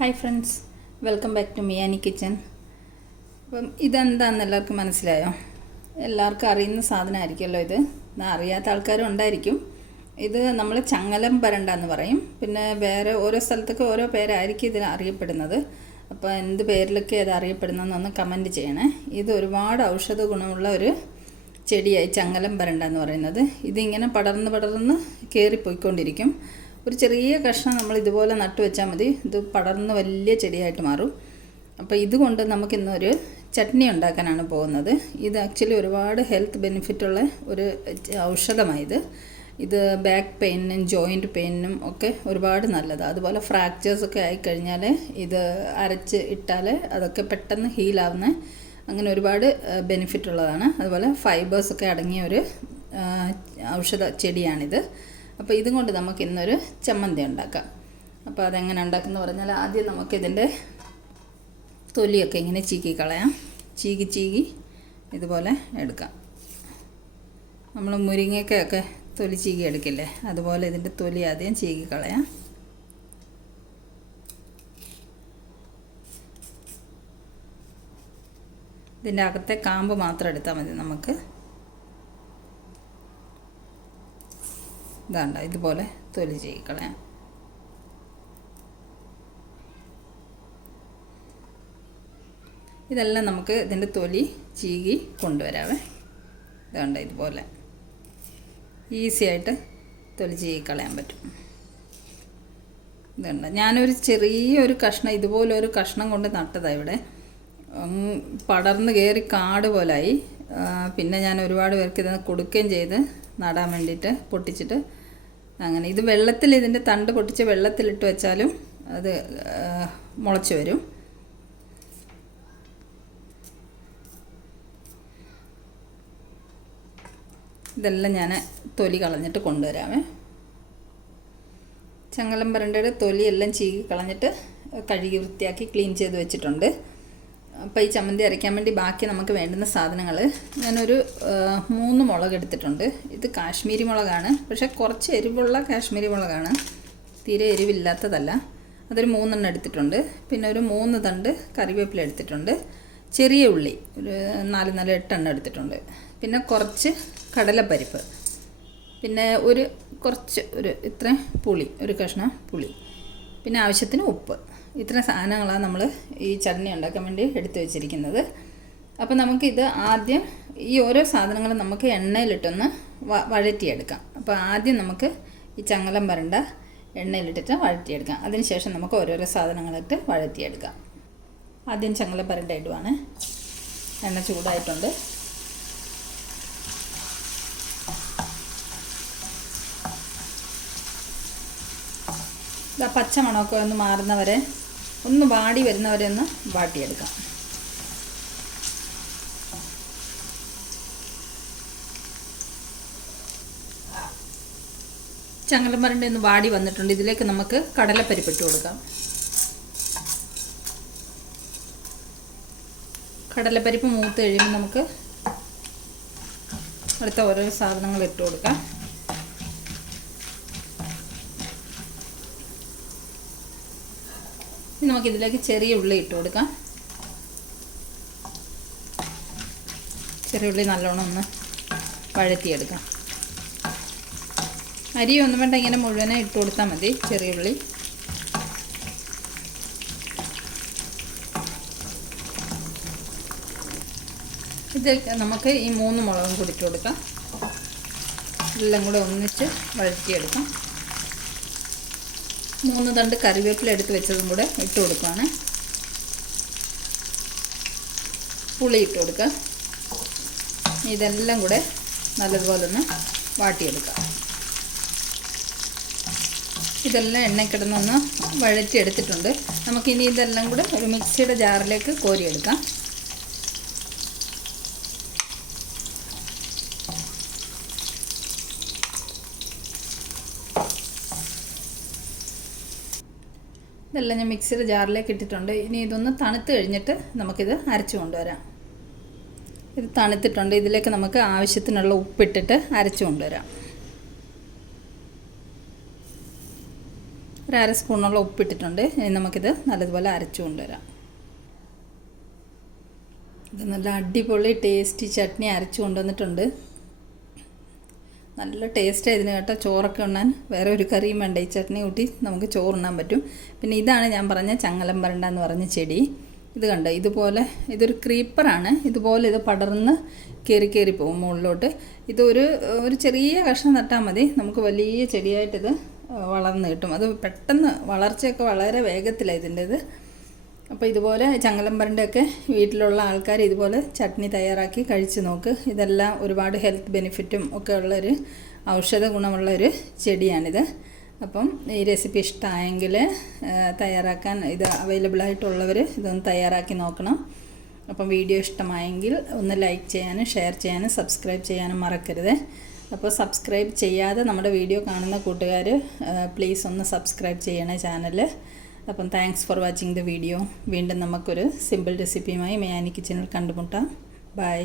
Hi friends, welcome back to മിയാനി kitchen. അപ്പം ഇതെന്താണെന്ന് എല്ലാവർക്കും മനസ്സിലായോ? എല്ലാവർക്കും അറിയുന്ന സാധനമായിരിക്കുമല്ലോ ഇത്. അറിയാത്ത ആൾക്കാരും ഉണ്ടായിരിക്കും. ഇത് നമ്മൾ ചങ്ങലം പരണ്ട എന്ന് പറയും. പിന്നെ വേറെ ഓരോ സ്ഥലത്തൊക്കെ ഓരോ പേരായിരിക്കും ഇതിന് അറിയപ്പെടുന്നത്. അപ്പോൾ എന്ത് പേരിലൊക്കെ അത് അറിയപ്പെടുന്നതെന്നൊന്ന് കമൻറ്റ് ചെയ്യണേ. ഇത് ഒരുപാട് ഔഷധ ഗുണമുള്ള ഒരു ചെടിയായി ചങ്ങലം പരണ്ട എന്ന് പറയുന്നത്. ഇതിങ്ങനെ പടർന്ന് കയറിപ്പോയിക്കൊണ്ടിരിക്കും. ഒരു ചെറിയ കഷ്ണം നമ്മൾ ഇതുപോലെ നട്ടു വെച്ചാൽ മതി, ഇത് പടർന്ന് വലിയ ചെടിയായിട്ട് മാറും. അപ്പോൾ ഇതുകൊണ്ട് നമുക്കിന്നൊരു ചട്നി ഉണ്ടാക്കാനാണ് പോകുന്നത്. ഇത് ആക്ച്വലി ഒരുപാട് ഹെൽത്ത് ബെനിഫിറ്റുള്ള ഒരു ഔഷധമായത്. ഇത് ബാക്ക് പെയിനും ജോയിൻറ്റ് പെയിനും ഒക്കെ ഒരുപാട് നല്ലതാണ്. അതുപോലെ ഫ്രാക്ചേഴ്സൊക്കെ ആയിക്കഴിഞ്ഞാൽ ഇത് അരച്ച് ഇട്ടാൽ അതൊക്കെ പെട്ടെന്ന് ഹീലാവുന്ന അങ്ങനെ ഒരുപാട് ബെനിഫിറ്റ് ഉള്ളതാണ്. അതുപോലെ ഫൈബേഴ്സൊക്കെ അടങ്ങിയ ഒരു ഔഷധ ചെടിയാണിത്. അപ്പോൾ ഇതും കൊണ്ട് നമുക്ക് ഇന്നൊരു ചമ്മന്തി ഉണ്ടാക്കാം. അപ്പോൾ അതെങ്ങനെ ഉണ്ടാക്കുമെന്ന് പറഞ്ഞാൽ ആദ്യം നമുക്കിതിൻ്റെ തൊലിയൊക്കെ ഇങ്ങനെ ചീക്കി കളയാം. ചീകി ഇതുപോലെ എടുക്കാം. നമ്മൾ മുരിങ്ങയ്ക്കൊക്കെ തൊലി ചീകി എടുക്കില്ലേ, അതുപോലെ ഇതിൻ്റെ തൊലി ആദ്യം ചീകി കളയാം. ഇതിൻ്റെ അകത്തെ കാമ്പ് മാത്രം എടുത്താൽ മതി നമുക്ക്. ഇതാണ്ട ഇതുപോലെ തൊലി ചീകിക്കളയാം. ഇതെല്ലാം നമുക്ക് ഇതിൻ്റെ തൊലി ചീകി കൊണ്ടുവരാവേ. ഇതാണ്ട ഇതുപോലെ ഈസി ആയിട്ട് തൊലി ചീകിക്കളയാൻ പറ്റും. ഇതുണ്ട്, ഞാനൊരു ചെറിയൊരു കഷ്ണം ഇതുപോലെ ഒരു കഷ്ണം കൊണ്ട് നട്ടതാണ്. ഇവിടെ പടർന്ന് കയറി കാട് പോലായി. പിന്നെ ഞാൻ ഒരുപാട് പേർക്ക് ഇത് കൊടുക്കുകയും ചെയ്ത് നടാൻ വേണ്ടിയിട്ട് പൊട്ടിച്ചിട്ട്. അങ്ങനെ ഇത് വെള്ളത്തിൽ ഇതിൻ്റെ തണ്ട് പൊട്ടിച്ച് വെള്ളത്തിലിട്ട് വെച്ചാലും അത് മുളച്ച് വരും. ഇതെല്ലാം ഞാൻ തൊലി കളഞ്ഞിട്ട് കൊണ്ടുവരാമേ. ചങ്ങലം പരണ്ടയുടെ തൊലിയെല്ലാം ചീകി കളഞ്ഞിട്ട് കഴുകി വൃത്തിയാക്കി ക്ലീൻ ചെയ്ത് വെച്ചിട്ടുണ്ട്. അപ്പോൾ ഈ ചമ്മന്തി അരയ്ക്കാൻ വേണ്ടി ബാക്കി നമുക്ക് വേണ്ടുന്ന സാധനങ്ങൾ ഞാനൊരു 3 മുളക് എടുത്തിട്ടുണ്ട്. ഇത് കാശ്മീരി മുളകാണ്, പക്ഷേ കുറച്ച് എരിവുള്ള കാശ്മീരി മുളകാണ്, തീരെ എരിവില്ലാത്തതല്ല. അതൊരു 3 എണ്ണം എടുത്തിട്ടുണ്ട്. പിന്നെ ഒരു 3 തണ്ട് കറിവേപ്പില എടുത്തിട്ടുണ്ട്. ചെറിയ ഉള്ളി ഒരു 4 എണ്ണം എടുത്തിട്ടുണ്ട്. പിന്നെ കുറച്ച് കടലപ്പരിപ്പ്, പിന്നെ ഒരു ഇത്രയും പുളി, ഒരു കഷ്ണം പുളി, പിന്നെ ആവശ്യത്തിന് ഉപ്പ്. ഇത്രയും സാധനങ്ങളാണ് നമ്മൾ ഈ ചട്നി ഉണ്ടാക്കാൻ വേണ്ടി എടുത്തു വെച്ചിരിക്കുന്നത്. അപ്പോൾ നമുക്കിത് ആദ്യം ഈ ഓരോ സാധനങ്ങളും നമുക്ക് എണ്ണയിലിട്ടൊന്ന് വഴറ്റിയെടുക്കാം. അപ്പോൾ ആദ്യം നമുക്ക് ഈ ചങ്ങലം പരണ്ട എണ്ണയിലിട്ടിട്ട് വഴറ്റിയെടുക്കാം. അതിനുശേഷം നമുക്ക് ഓരോരോ സാധനങ്ങളിട്ട് വഴറ്റിയെടുക്കാം. ആദ്യം ചങ്ങലം പരണ്ട ഇടുവാണ്. എണ്ണ ചൂടായിട്ടുണ്ട്. പച്ചമണമൊക്കെ ഒന്ന് മാറുന്നവരെ, ഒന്ന് വാടി വരുന്നവരെ ഒന്ന് വാട്ടിയെടുക്കാം. ചങ്ങലം പരണ്ട ഒന്ന് വാടി വന്നിട്ടുണ്ട്. ഇതിലേക്ക് നമുക്ക് കടലപ്പരിപ്പ് ഇട്ട് കൊടുക്കാം. കടലപ്പരിപ്പ് മൂത്ത് കഴിയുമ്പോൾ നമുക്ക് അടുത്ത ഓരോ സാധനങ്ങൾ ഇട്ട് കൊടുക്കാം. ഇനി നമുക്കിതിലേക്ക് ചെറിയ ഉള്ളി ഇട്ട് കൊടുക്കാം. ചെറിയ ഉള്ളി നല്ലോണം ഒന്ന് വഴറ്റിയെടുക്കാം. അരിയൊന്നും വേണ്ട, ഇങ്ങനെ മുഴുവനെ ഇട്ട് കൊടുത്താൽ മതി ചെറിയ ഉള്ളി. ഇത് നമുക്ക് ഈ 3 മുളകും കൂടി ഇട്ട് കൊടുക്കാം. എല്ലാം കൂടെ ഒന്നിച്ച് വഴറ്റിയെടുക്കാം. 3 തണ്ട് കറിവേപ്പില എടുത്ത് വെച്ചതും കൂടെ ഇട്ട് കൊടുക്കുകയാണ്. പുളി ഇട്ട് കൊടുക്കുക. ഇതെല്ലാം കൂടെ നല്ലതുപോലെ ഒന്ന് വാട്ടിയെടുക്കുക. ഇതെല്ലാം എണ്ണക്കിടന്നൊന്ന് വഴറ്റിയെടുത്തിട്ടുണ്ട്. നമുക്കിനി ഇതെല്ലാം കൂടെ ഒരു മിക്സിയുടെ ജാറിലേക്ക് കോരിയെടുക്കാം. ഇതെല്ലാം ഞാൻ മിക്സിയുടെ ജാറിലേക്ക് ഇട്ടിട്ടുണ്ട്. ഇനി ഇതൊന്ന് തണുത്ത് കഴിഞ്ഞിട്ട് നമുക്കിത് അരച്ചു കൊണ്ടുവരാം. ഇത് തണുത്തിട്ടുണ്ട്. ഇതിലേക്ക് നമുക്ക് ആവശ്യത്തിനുള്ള ഉപ്പിട്ടിട്ട് അരച്ചു കൊണ്ടുവരാം. ഒരു 1/2 സ്പൂണോളം ഉപ്പിട്ടിട്ടുണ്ട്. ഇനി നമുക്കിത് നല്ലതുപോലെ അരച്ചു കൊണ്ടുവരാം. ഇത് നല്ല അടിപൊളി ടേസ്റ്റി ചട്നി അരച്ചു കൊണ്ടുവന്നിട്ടുണ്ട്. നല്ല ടേസ്റ്റ് ഇതിന് കേട്ടോ. ചോറൊക്കെ ഉണ്ണാൻ വേറെ ഒരു കറിയും വേണ്ട, ഈ ചട്നി കൂട്ടി നമുക്ക് ചോറുണ്ണാൻ പറ്റും. പിന്നെ ഇതാണ് ഞാൻ പറഞ്ഞ ചങ്ങലം വരണ്ട എന്ന് പറഞ്ഞ ചെടി. ഇത് കണ്ടോ, ഇതുപോലെ ഇതൊരു ക്രീപ്പറാണ്. ഇതുപോലെ ഇത് പടർന്ന് കയറി പോകും മുകളിലോട്ട്. ഒരു ചെറിയ കഷ്ണം നട്ടാൽ മതി, നമുക്ക് വലിയ ചെടിയായിട്ടിത് വളർന്ന് കിട്ടും. അത് പെട്ടെന്ന് വളർച്ചയൊക്കെ വളരെ വേഗത്തിലാണ് ഇതിൻ്റേത്. അപ്പോൾ ഇതുപോലെ ചങ്ങലം വരണ്ടയൊക്കെ വീട്ടിലുള്ള ആൾക്കാർ ഇതുപോലെ ചട്നി തയ്യാറാക്കി കഴിച്ച് നോക്ക്. ഇതെല്ലാം ഒരുപാട് ഹെൽത്ത് ബെനിഫിറ്റും ഒക്കെ ഉള്ളൊരു ഔഷധ ഗുണമുള്ളൊരു ചെടിയാണിത്. അപ്പം ഈ റെസിപ്പി ഇഷ്ടമായെങ്കിൽ തയ്യാറാക്കാൻ ഇത് അവൈലബിളായിട്ടുള്ളവർ ഇതൊന്ന് തയ്യാറാക്കി നോക്കണം. അപ്പം വീഡിയോ ഇഷ്ടമായെങ്കിൽ ഒന്ന് ലൈക്ക് ചെയ്യാനും ഷെയർ ചെയ്യാനും സബ്സ്ക്രൈബ് ചെയ്യാനും മറക്കരുത്. അപ്പോൾ സബ്സ്ക്രൈബ് ചെയ്യാതെ നമ്മുടെ വീഡിയോ കാണുന്ന കൂട്ടുകാർ പ്ലീസ് ഒന്ന് സബ്സ്ക്രൈബ് ചെയ്യണേ ചാനൽ. അപ്പം thanks for watching the video. വീണ്ടും നമുക്കൊരു സിമ്പിൾ റെസിപ്പിയുമായി മേയാനി കിച്ചണിൽ കണ്ടുമുട്ടാം. ബൈ.